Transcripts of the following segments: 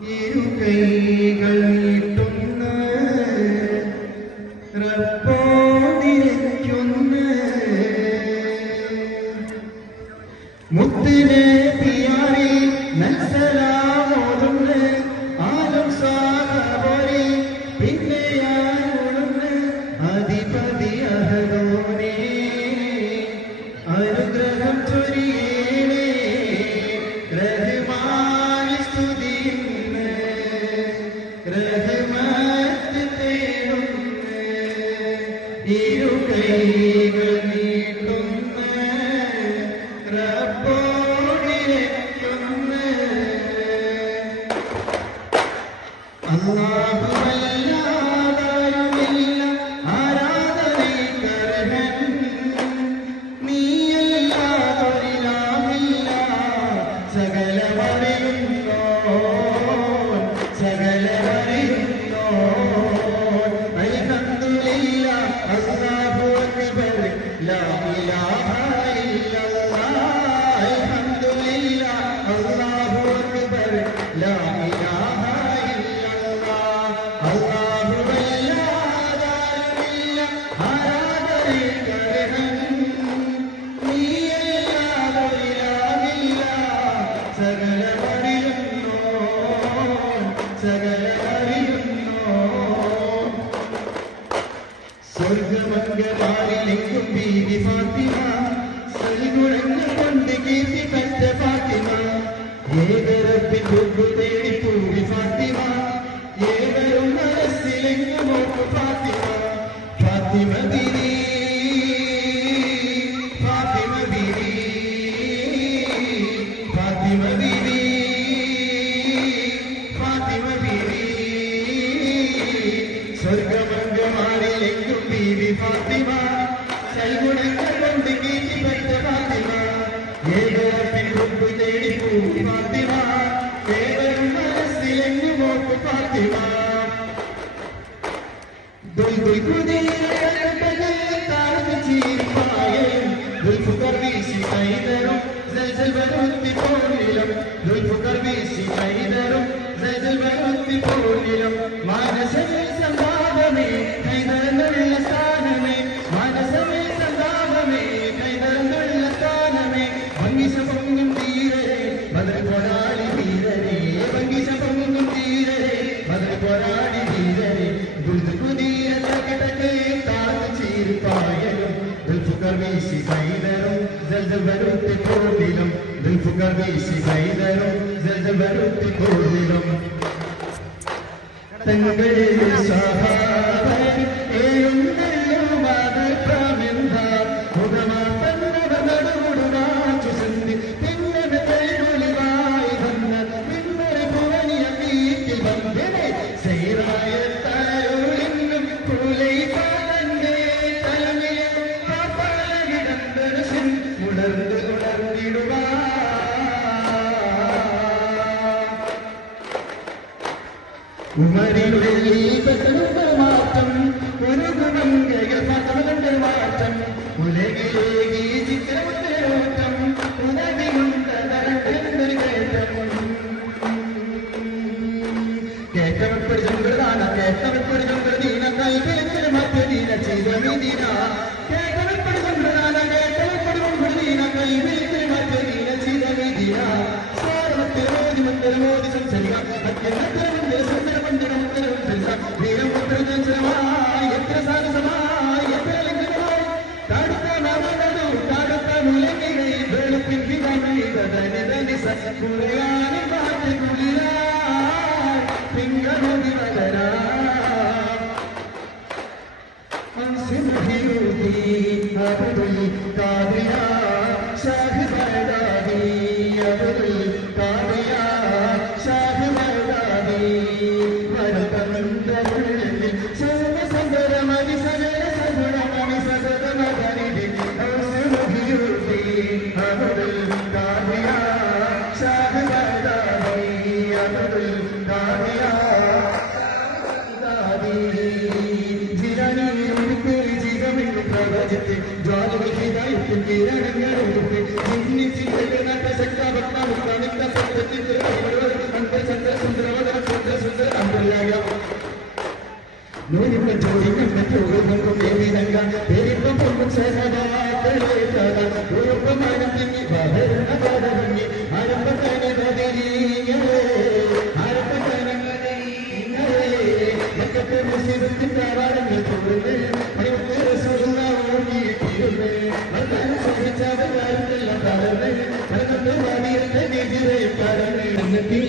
ഇരുകൈകൾ നീട്ടുന്ന റബ്ബോദിരിക്കുന്ന മുത്തിനെ പിയാരി നസലാമോടുന്ന ആലം സാഹബോരി പിന്നെയാളുന്ന അധിപതി അഹദോനെ അനുഗ്രഹം ചൊരിയേണേ റഹ്മാൻ സ്തുതിയുന്ന റഹ്മത്ത് തേടുന്ന ഇരുകൈകൾ നീട്ടുന്ന റബ്ബോടിരയ്ക്കുന്ന അല്ലാഹുവല്ലാതാരുമില്ല ആരാധനയ്ക്കർഹൻ നീയല്ലാതൊരിലാഹില്ല സകലമറിയുന്നോൻ സകലമറിയുന്നോൻ അൽഹംദുലില്ലാഹ് അല്ലാഹു അക്ബർ ലാ ഇലാഹ ഇല്ലല്ലാഹ് അൽഹംദുലില്ലാഹ് അല്ലാഹു അക്ബർ ലാ ഇലാഹ ഇല്ലല്ലാഹ് അല്ലാഹുവല്ലാതാരുമില്ല ആരാധനയ്ക്കർഹൻ നീയല്ലാതൊരിലാഹില്ല സകലമറിയുന്നോൻ സകലമറിയുന്നോൻ സ്വർഗമംഗമാരിലെങ്കും ബീവി ഫാത്തിമ സൽഗുണങ്ങൾ കൊണ്ട് കീർത്തിപ്പെട്ട ഫാത്തിമ ഏകരപ്പിൻ ഹുബ്ബ് തേടി പൂവി ഫാത്തിമ ഏവരും മനസ്സിലെങ്ങും നോക്കു ഫാത്തിമ ഫാത്തിമ ബീവി ഫാത്തിമ ബീവി ഫാത്തിമ ബീവി ഫാത്തിമ ബീവി സ്വർഗമംഗമാരിലെങ്കും ബീവി ഫാത്തിമ സൽഗുണങ്ങൾ കൊണ്ട് കീർത്തിപ്പെട്ട ഫാത്തിമ ഏകരപ്പിൻ ഹുബ്ബ് തേടി പൂവി ഫാത്തിമ ഏവരും മനസ്സിലെങ്ങും നോക്കു ഫാത്തിമ ദുൽദുൽ കുതിരകൾ താഴ്ന്നു ചീർപ്പായും ദുൽഫുഖർ വീശി കൈതരും സൽസൽ വരുത്തി പോന്നിലും ദുൽഫുഖർ വീശി കൈതരും സൽസൽ വരുത്തി പോന്നിലും മാനസമേ സന്താപമേ കൈതരുന്നുള്ള സ്ഥാനമേ മാനസമേ സന്താപമേ കൈതരുന്നുള്ള സ്ഥാനമേ ഭംഗിശ പൊങ്ങും തീരരെ ബദൽ പോരാളി വീരരെ ഭംഗിശ പൊങ്ങും തീരരെ ബദൽ പോരാളി വീരരെ ദുൽദുൽ കുതിര തകടക്കെ താഴ്ന്നു ചീർപ്പായലും ദുൽഫുഖർ വീശി കൈതരും സൽസൽ വരുത്തി പോന്നിലും ദുൽഫുഖർ വീശി കൈതരും സൽസൽ വരുത്തി പോന്നിലും തങ്ങളുടെ സഹാബൻ ഏഴുന്നല്ലോ മാതൃപ്രാമെന്ത മുഖമാത്തന്നവ നടുമുടുവാച്ചു സന്ധി പിന്നവ തൈകുലിവായി വന്ന പിന്നൊരു ഭുവനിയ വീട്ടിൽ വന്നനെ സൈറായ താരോളിന്നും കൂലൈതാതന്റെ തലമിൽ പാപ്പാലകിടന്തരശൻ ഉണർന്ന് ഉണർന്നിടുവാ ഉമരിനുള്ളിൽ പെട്ടെന്ന് മാറ്റം ഒരു ഗുണങ്കകൾ മാത്രമുണ്ട് മാറ്റം ഉലകിലേകി ചിത്രമുട്ടോട്ടം ഉലകിയുണ്ടൊരു കേട്ടം കേട്ടവെപ്പൊരു ചന്ദ്രദാന കേട്ടവെപ്പൊരു ചന്ദ്രദീന കൈകളിൽ മറ്റൊരീന ചെയ്തീന കേട്ടവെപ്പൊരു ചന്ദ്രദാന കേട്ടവെപ്പൊരു ചന്ദ്രദീന കൈകളിൽ മറ്റൊരീന ചെയ്തീന സാരമത്തെ മോദി മറ്റൊരു മോദി സംസരിക അത്യന്തര എത്ര സാഹസമായി എത്ര ലിംഗമായി താടുക്കാൻ അവനു താടുക്കാൻ ഉലകിലെ വെളുപ്പിൻ വിധനി സക്കുറയാനി മാറ്റി കുളിരാ പിങ്കമതി വകരാ സിംഹിയൂതി അബ്ദുൽ ഖാദിയ ഷാഹ് ബഗ്ദാദി അബ്ദുൽ ഖാദിയ ഷാഹ് ബഗ്ദാദി വരതമന്ത്രുള്ളിൽ സർവസംഗരമതി സകല സഗുണമണി സഗതമകരിതി സിംഹിയൂതി അബ്ദുൽ ഖാദിയ ഷാഹ് ബഗ്ദാദി അബ്ദുൽ ഖാദിയ പ്രവചിച്ച് ജ്വാലകൾ ഹിതായത്തിൽ കിരണങ്ങളുടുത്ത് ചിഹ്നിച്ച് നട്ട ശക്ത ഭക്ത സത്യത്തിൽ സുന്ദരവദന നൂലിപ്പ ചോദിക്കുന്ന ചോദ്യം ദേവിതങ്ക പെരിപ്പം പൊന്നും സഹതാക്കളെ ഉറപ്പമാനം തിങ്ങി പകരുന്ന പടവങ്ങി ആരംഭക്കാനെ പതിരീങ്ങളെ മക്കത്തെ മുസ്ലിമത്തിൻ കാവാടങ്ങൾ തോന്നുന്നു മണിമുത്ത് റസൂലുള്ള ഓടിയിട്ടിരുന്നു മർദ്ദാനം സഹിച്ചാതെ കാര്യത്തെല്ലാം തളർന്ന് മരണത്തെ വാദിയത്തെ നെഞ്ചിറയിൽ കടന്ന് അന്നത്തി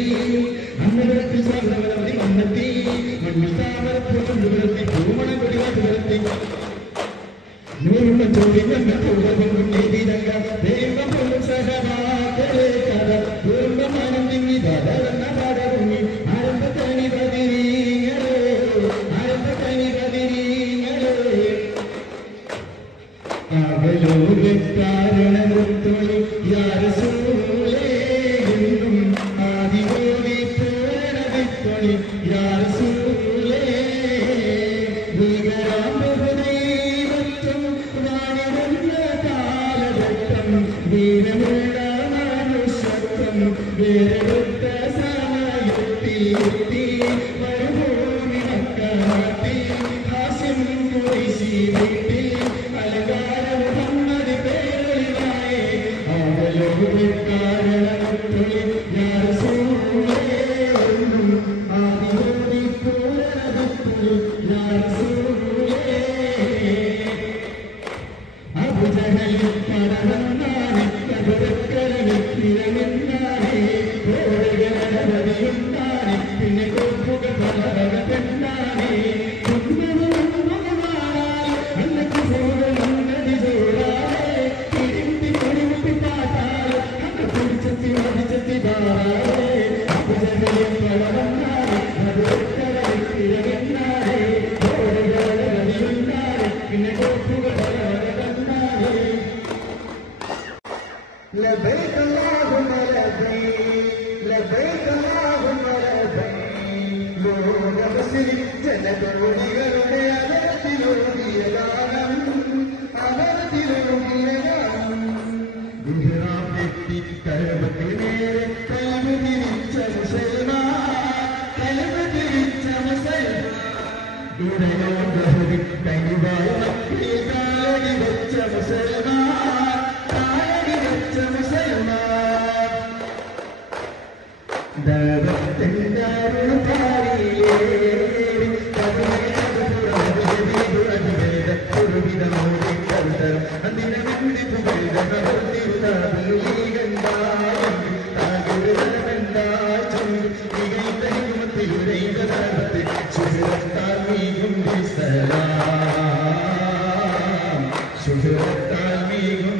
അന്നവരത്തിൽ സാധനങ്ങളെ അന്നത്തി മണ്ണിൽ താമരപ്പൂക്കൾ വിളത്തി പൂമണ കൊടിവാട്ട് വിളത്തി നൂറുള്ള ചോദ്യങ്ങൾ ചോദ്യം നേടിരങ്ക ദൈവം പോലും സഹവാക്കളെ കഥ പൂർണ്ണമാനം തിങ്ങി പകർന്ന പടവുങ്ങി ആരംഭത്തനി പതിരീങ്ങളെ ആരംഭത്തനി പതിരീങ്ങളെ കാരണത്തൊളി യാരസൂലേ എന്നും ആദികോടി പൂരണത്തൊളി യാരസൂലേ വീരമുള്ള മനുഷ്യത്വം വേറെടുത്ത സമയത്തിൽ മരുഭൂമി മക്കാട്ടി ഹാസ്യം കുറിശി വീട്ടിൽ അലങ്കാരം മുഹമ്മദ് പേരൊളിവായേ അവലോകി കാരണത്തൊളി യാരസൂലേ എന്നും ആദിയോടി പൂരണത്തൊളി യാരസൂലേ അബുജഹലിൽ പടവന്നാനെ കബറക്കരവിൽ തിരമെന്നാനെ ഓടുകളവതിയുണ്ടാനെ പിന്നെ കൊമ്പുകൾ പലവക പെണ്ണാനെ അന്നക്ക് പോകണമെന്നതി ചോടാതെ തിരുത്തി പൊടിമുട്ടി പാട്ടാതെ അന്ന് പിടിച്ചെത്തി മതിച്ചെത്തി പാടാതെ അബുജഹലിൽ പടവന്നാനെ കബറക്കരവിൽ തിരമെന്നാനെ ഓടുകളവതിയുണ്ടാനെ പിന്നെ കൊമ്പുകൾ പലവക പെണ്ണാനെ لبيك اللهم لبيك لبيك اللهم لبيك ലോക മുസ്ലിം ജനതോടികളുടെ അകത്തിലൊഴുകിയ ഗാനം അകത്തിലൊഴുകിയ ഗാനം ഇഹ്റാം കെട്ടി കഅബക്ക് നേരെ കൽബ് തിരിച്ച മുസൽമാൻ കൽബ് തിരിച്ച മുസൽമാൻ ദുരയോ ബഹുവിൻ കൈവായ മക്കളിൽ കാലടി വെച്ച മുസൽമാൻ ദൈവത്തിന്റെ അരുൾപ്പാടിയേ ഒരുവിധമോടി കരുതരം അതിനെ പിടിപ്പുകളുടെ ും സുഹൃത്താൽ മീകും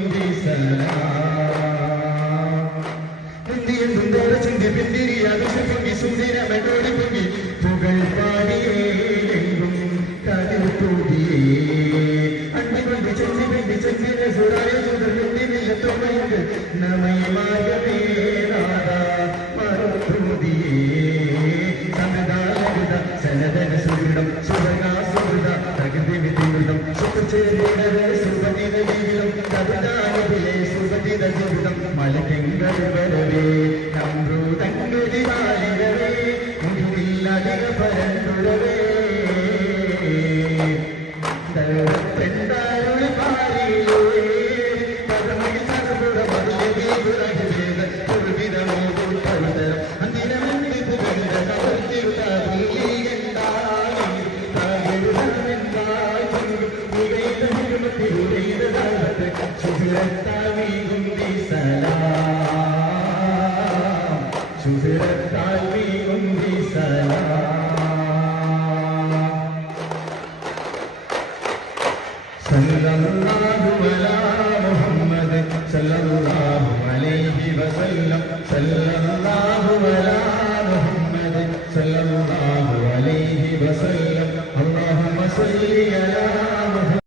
ചിന്തി പിന്തിരി അതുപൊങ്ങി സുന്ദരമോടി പൊങ്ങി പുകൾ പാടിയേങ്കും കതിർ തൂകിയേ അണ്ടികൊണ്ട് ചെന്നി പിന്തി ചെന്നിനെ സുരായ സുതർന്നില്ല തുണയുണ്ട് നമയമാകമേ നാദാ മറുതൂതിയേ സനദാലകുത സനദന സുഹൃതം സുഭഗാസുഹൃത പ്രകൃതി വിധിമൃതം സുഖചേരിടവേ സുഭതിത ജീവിതം കവിതാനുഭിലേ സുഭതിത ജീവിതം മലകെങ്കൾ വരവേ നമ്രൂതങ്കടി വാലിരവേ മുടിയില്ലതക പരണ്ടുരവേ ദൈവത്തെണ്ടാരുള പാരിയേ പരമയിൽ സർവ്വ മറുപടിവേദ ഒരുവിധമോതു കരുതരം അന്തിരമന്തി പുകണ്ട കവർത്തിരുതാകുലീകണ്ടായി താകരുതമെന്തായി ഉടൈതമരുമത്തിലുടൈതതാകത്ത് സുഹൃത്താവി ഗുന്തി സലാം സുഹൃത്താവി ഗുന്തി സലാം സല്ലല്ലാഹു അലാ മുഹമ്മദ് സല്ലല്ലാഹു അലൈഹി വസല്ലം സല്ലല്ലാഹു അലാ